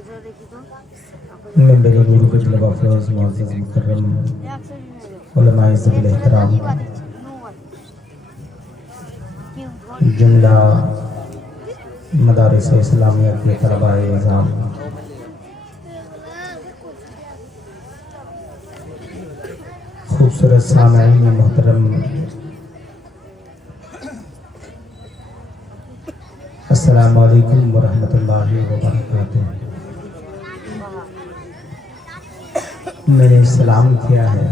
मेरे गुरु के तलबा फरोज मुअज़्ज़ज़ मुकर्रम उलमाए ज़बील एहतराम जुमला मदारिस इस्लामिया के तलबाए इज़ाम खूबसूरत सामईन मोहतरम अस्सलामु अलैकुम वरहमतुल्लाहि वबरकातुहू। मैंने सलाम किया है,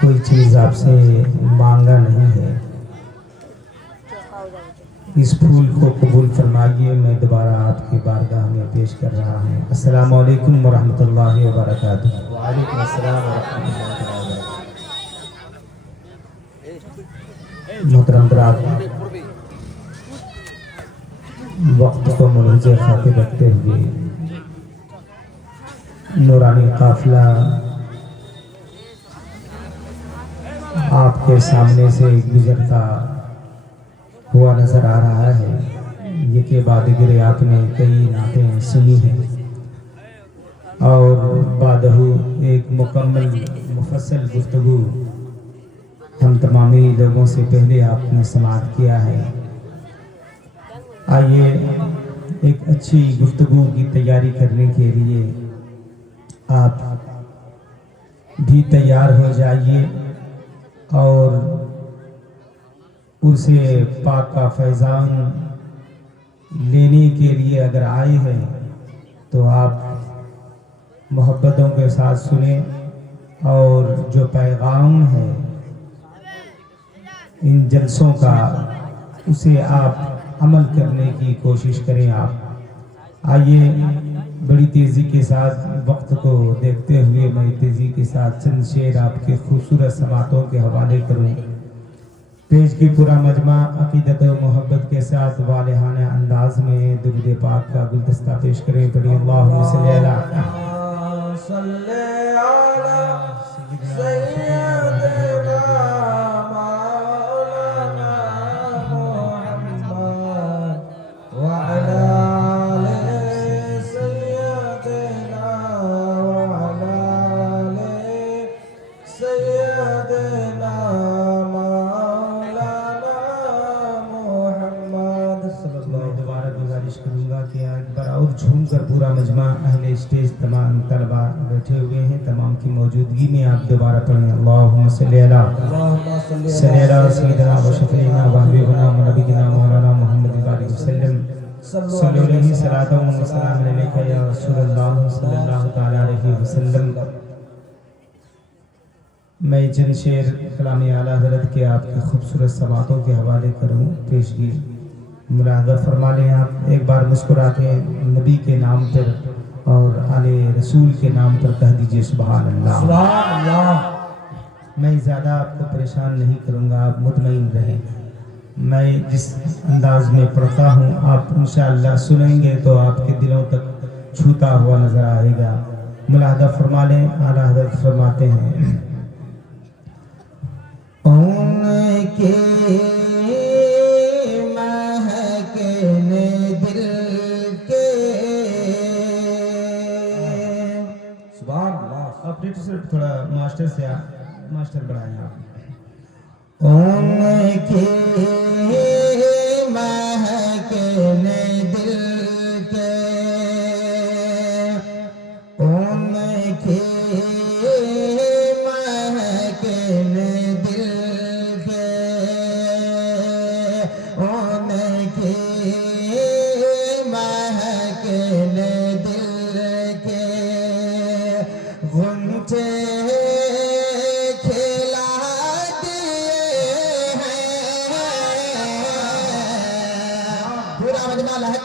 कोई चीज़ आपसे मांगा नहीं है। इस फूल को कबूल फरमाइए, मैं दोबारा आपकी बारगाह में पेश कर रहा हूँ। अस्सलामु अलैकुम वरहमतुल्लाहि वबरकातुहू। वालेकुम अस्सलाम वरहमतुल्लाहि वबरकातुहू। मोहतरम बरात, वक्त को मुलहज़ खातिर रखते हुए नूरानी काफिला आपके सामने से गुजरता हुआ नजर आ रहा है। ये के बाद गिरे आपने कई नातें सुनी हैं और बादहू एक मुकम्मल मुफस्सल गुफ्तगू हम तमामी लोगों से पहले आपने समाअत किया है। आइए एक अच्छी गुफ्तगू की तैयारी करने के लिए आप भी तैयार हो जाइए और उसे पाक का फैज़ान लेने के लिए अगर आए हैं तो आप मोहब्बतों के साथ सुने और जो पैगाम है इन जलसों का उसे आप अमल करने की कोशिश करें। आप आइए बड़ी तेज़ी के साथ वक्त को देखते हुए मैं तेज़ी के साथ चंद शेर आपके खूबसूरत समातों के हवाले करूं। पेश की पूरा मजमा अकीदत और मोहब्बत के साथ वालिहाना अंदाज में दुरूद पाक का गुलदस्ता पेश करें। पढ़िए अल्लाहुम्मा सल्ली अला झूम कर पूरा मजमा अहले स्टेज तमाम तलबा बैठे हुए हैं, तमाम की मौजूदगी में आप दोबारा पढ़ें अल्लाहुम्मा सल्ली अला सय्यिदना व शफीना व हबीबना व नबीना मौलाना मुहम्मद वसल्लम सल्लल्लाहु अलैहि व सल्लम अलैका या रसूलल्लाह सल्लल्लाहु तआला अलैहि वसल्लम। मैं चंद शेर कलाम आला हज़रत के आपके खूबसूरत समातों के हवाले करूँ। पेश की मुरादा फरमा लें। आप एक बार मुस्कुरा के नबी के नाम पर और आले रसूल के नाम पर कह दीजिए सुभान अल्लाह। मैं ज़्यादा आपको परेशान नहीं करूँगा, आप मुतमईन रहें। मैं जिस अंदाज में पढ़ता हूँ आप इंशाअल्लाह सुनेंगे तो आपके दिलों तक छूता हुआ नज़र आएगा। मुलाहदा फरमा लें। आला हज़रत फरमाते हैं उनके थोड़ा मास्टर से मास्टर बढ़ाएं आप। उनके महकने दिल के, उनके महकने दिल के, उनके महकने दिल के गुंजे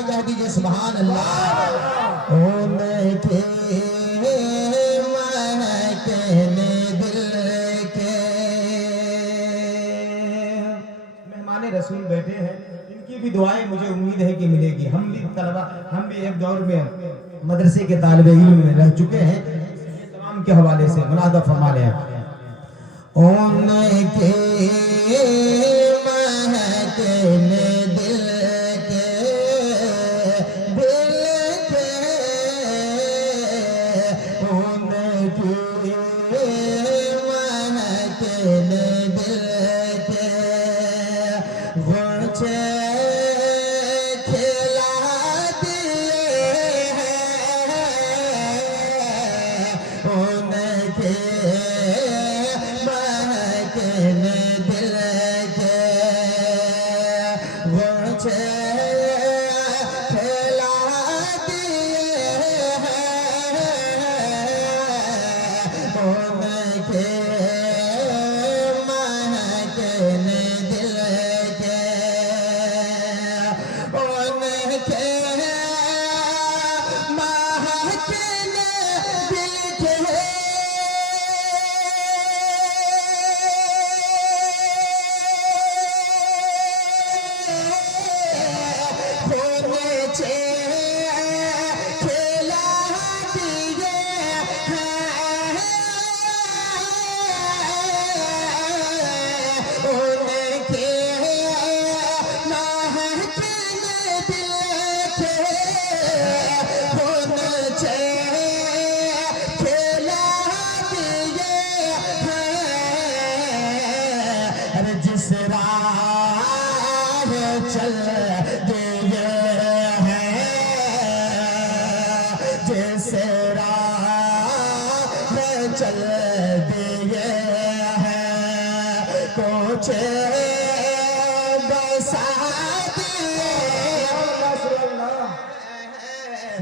कह दीजिए सुभान अल्लाह। उनके महकने दिल के मेहमान रसूल बैठे हैं, इनकी भी दुआएं मुझे उम्मीद है कि मिलेगी। हम भी तलबा, हम भी एक दौर में मदरसे के तालिबे इल्म में रह चुके हैं। तमाम के हवाले से मुनादा फरमा लें। उनके महकने दिल के, दिल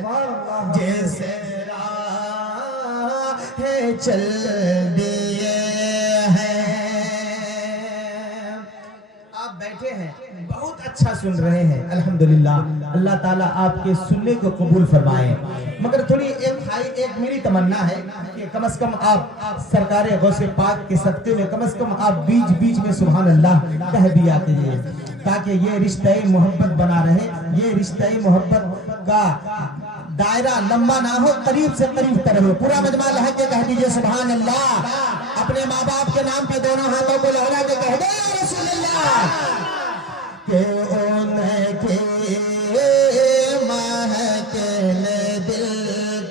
जैसे राह चल दिए हैं। आप बैठे हैं, बहुत अच्छा सुन रहे हैं, अल्हम्दुलिल्लाह। अल्लाह ताला आपके सुनने को कबूल फरमाए। मगर थोड़ी एक मेरी तमन्ना है कि कम से कम आप सरकारे गौसे पाक के सत्ते में कम से कम आप बीच बीच में सुभान अल्लाह कह दिया कीजिए, ताकि ये रिश्ते मोहब्बत बना रहे। ये रिश्ते मोहब्बत का दायरा लंबा ना हो, करीब से करीब तर हो। पूरा मजमा लह के कह दीजिए सुभान अल्लाह। अपने माँ बाप के नाम पे दोनों हाथों को लहरा के कह दे रसूलुल्लाह के उनके महकने दिल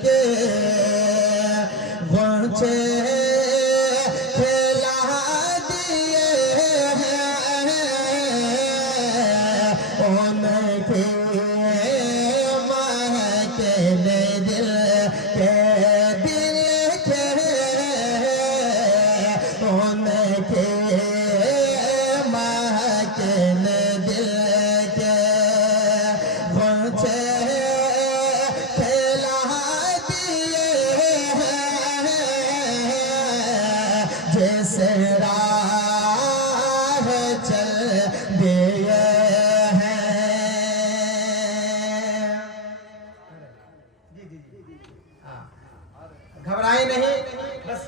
के गुंचे फैला दिए हैं। उनके महकने दिल के उनके महकने दिल के गुंचे फैला दिए हैं। जैसे राह चल दिए हैं। घबराए नहीं, बस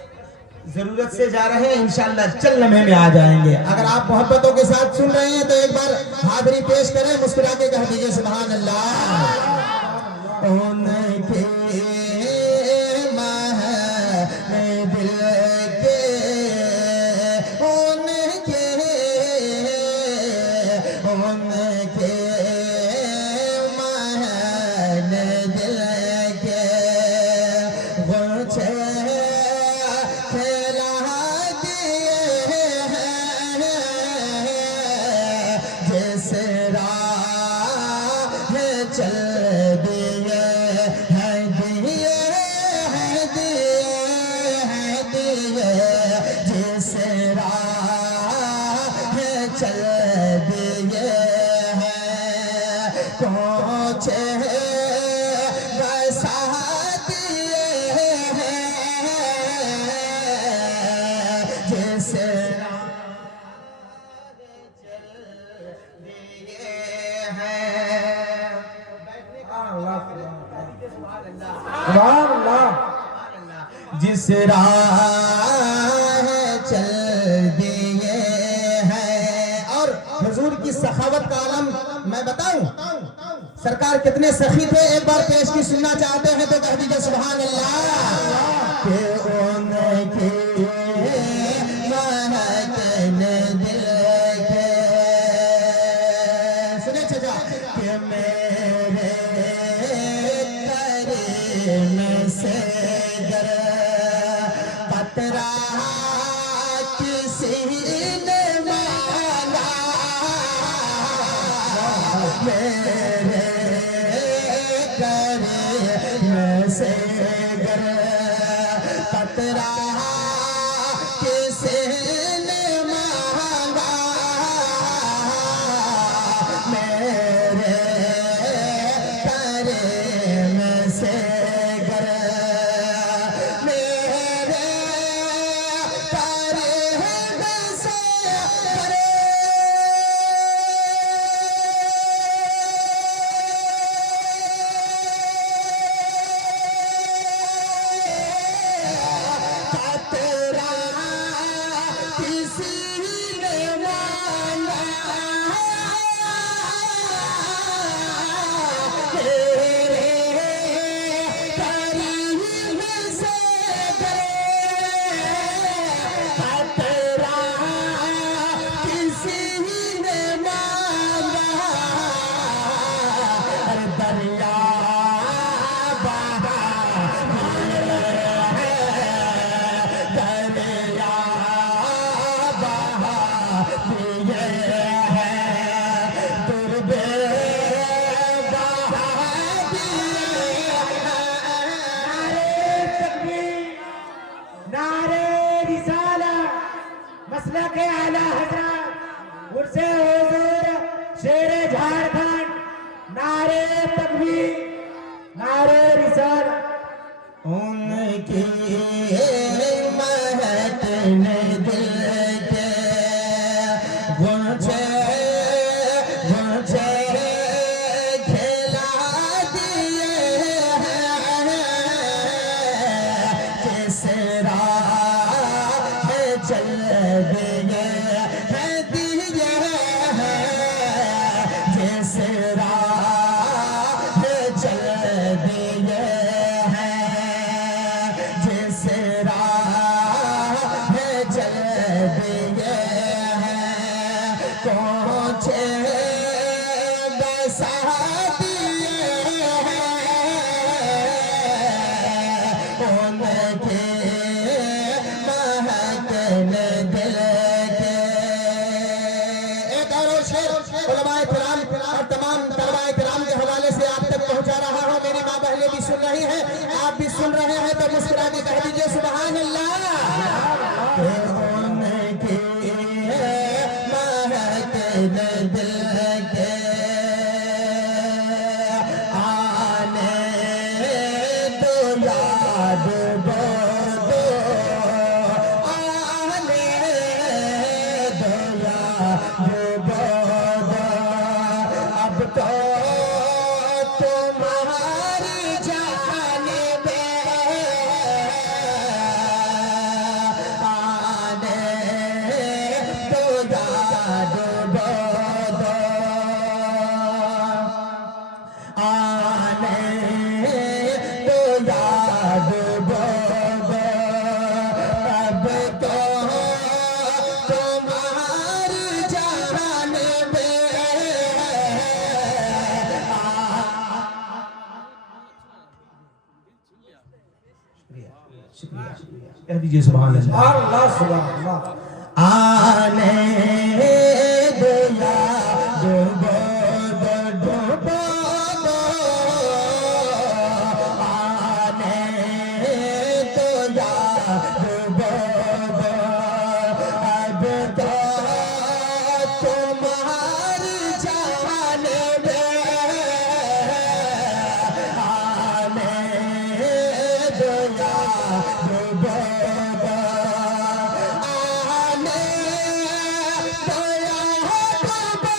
जरूरत से जा रहे हैं, इंशाअल्लाह चल लम्हे में आ जाएंगे। अगर आप मोहब्बतों के साथ सुन रहे हैं तो एक बार हाजिरी पेश करें, मुस्कुरा के कह दीजिए सुभान अल्लाह। उनके महकने दिल के उनके महकने दिल के गुंचे फैला दिए हैं। जैसे राह चल दिए हैं, दिए हैं, दिए। जैसे राह चल दिए हैं, पहुँचे बसा दिए हैं। जैसे राह चल दिए हैं। जिस राह चल दिए हैं। और हुजूर की सखावत का आलम मैं बताऊं, सरकार कितने सखी थे, एक बार पेश की सुनना चाहते हैं तो कह दीजिए सुभान अल्लाह। के उनके महकने दिल के सुने चाचा के मेरे करीम से गर पतरा किसी ने मांगा, मेरे करीम से गर पतरा किसी ने मांगा। मेरे करीम से गर मेरे करीम से गर पतरा किसी ने मांगा। तेरे करीम से गर पतरा किसी ने मांगा। दरिया बहा दरिया बहा दिए हैं, दुर्बे बहा दिए हैं। नारे रिसाला मसलक आला हजरत उर्से हुजूर शेर झारखंड। नारे तकबीर, नारे रही हैं, आप भी सुन रहे हैं तो मुस्कुरा के कह दीजिए सुभान अल्लाह। कह दीजिए सुभान अल्लाह। अल्लाह सुभान अल्लाह। आने दो याद डूबो दो, आने दो याद डूबो दो, अब तो तुम्हारी जान में आने दो याद डूबो दो, आने दो याद डूबो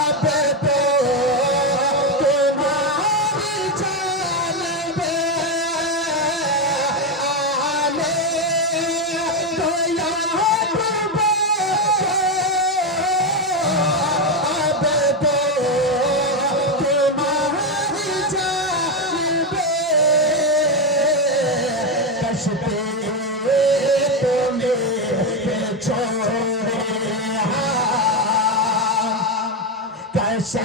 अब तो तुम्हारी जान में आने दो याद डूबो, अब तो तुम्हारी जान में कश्ते तुम्हें छोड़े कैसे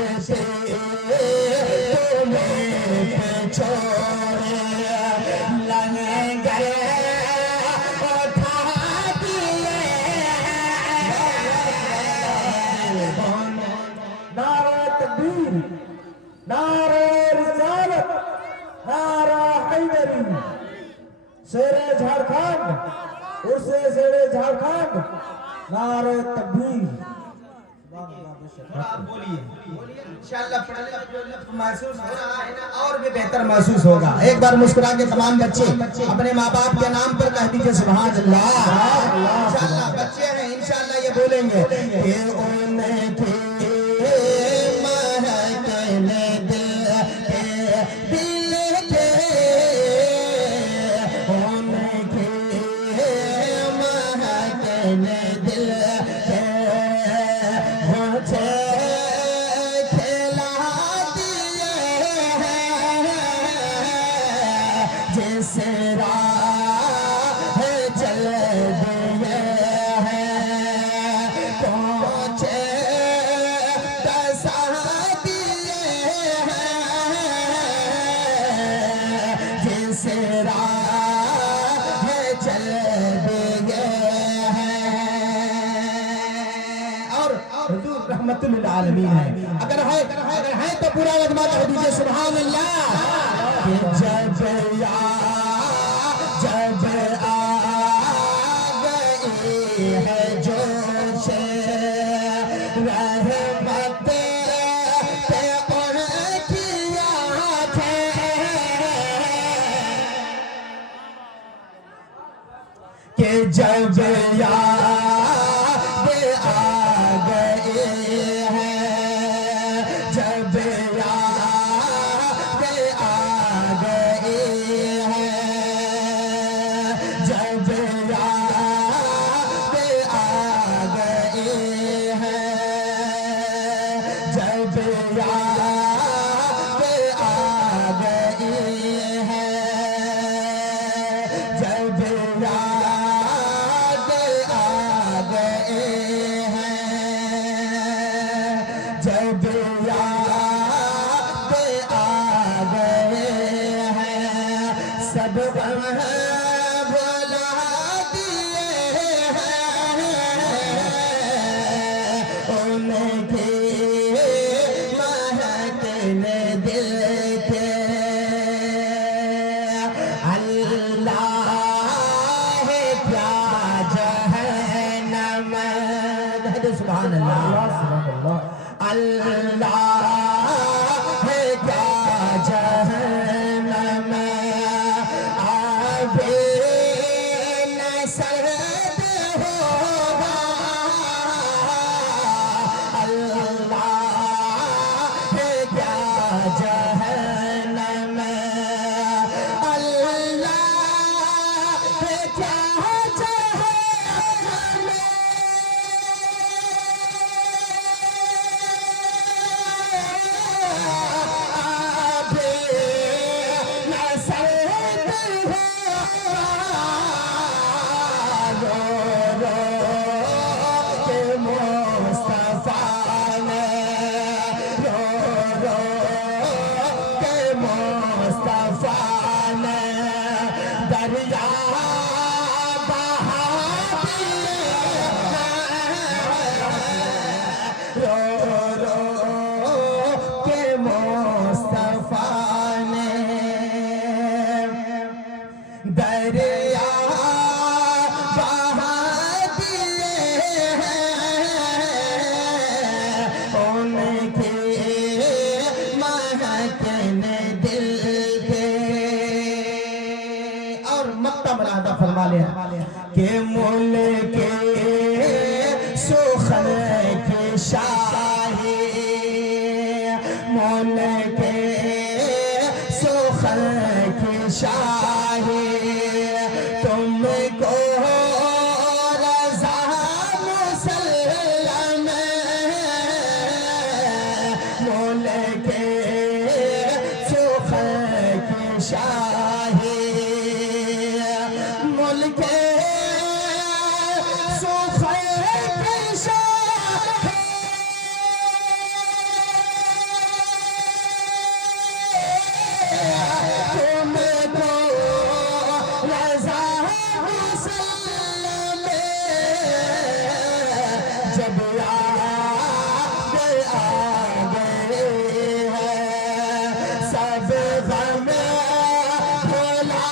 तुम्हें छोड़े लंगर उठा दिए नारा तकबीर, नारा रिसालत, नारा हैदरी, शेरे झारखंड, उर्से शेरे झारखंड, नारा तकबीर। आप बोलिए इंशाअल्लाह पढ़ने में जो लफ्ज़ महसूस हो रहा है ना और भी बेहतर महसूस होगा। एक बार मुस्कुरा के तमाम बच्चे अपने माँ बाप के नाम पर कह दीजिए सुभान अल्लाह। इंशाअल्लाह बच्चे हैं इंशाअल्लाह ये बोलेंगे कि उनके महकने दिल के उनके महकने दिल के मुझे खिला दिए हैं जिस राह चल दिए हैं पहुँचे दसा दिए हैं जिस राह चल दिए हैं। और हुजूर रहमतुल लिल आलमीन है। अगर है तो पूरा लज्मा कह दीजिए सुभान अल्लाह। कि जब आ गई है जोश रहमत पे उनकी आँखें कि जब याद आ गई है, जब याद आ गई है, जब याद आ गई है, जब याद आ गई है, जब याद आ गए हैं, जब याद आ गए हैं, सब गम भुला दिए हैं दे सुभान अल्लाह। सुभान अल्लाह। अल्लाह है क्या जहन्नम आबे न सर्द होगा। अल्लाह है क्या जहन्नम अल्लाह है क्या दरिया बहा दिए हैं उनके महकने दिल के। और मक्ता मुलाहदा फरमा लिया कि मुल्क के सुखन के शाही मुल्क के सुखन के शाही तुमको रज़ा मुसल्लम मुल्क के सुखन की शाही मुल्क के सुखन की शाही तुमको रज़ा मुसल्लम जब याद आ गए हैं सब गम भुला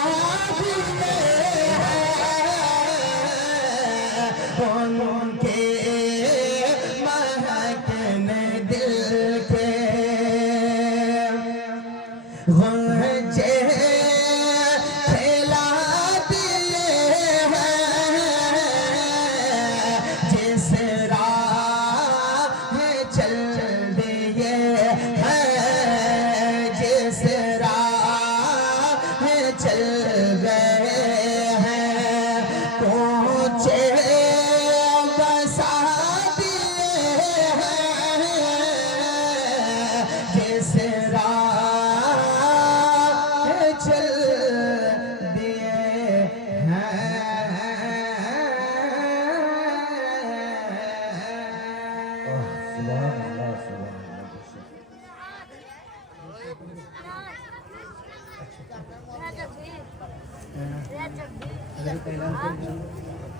दिए हैं उनके महकने दिल के। गुंजे फैला दिए हैं जिस राह चल दिए हैं जिस राह चल गए हैं पहुँचे बसा दिए हैं जिस राह चल दिए हैं। सुभान अल्लाह। सुभान अल्लाह। Rajab.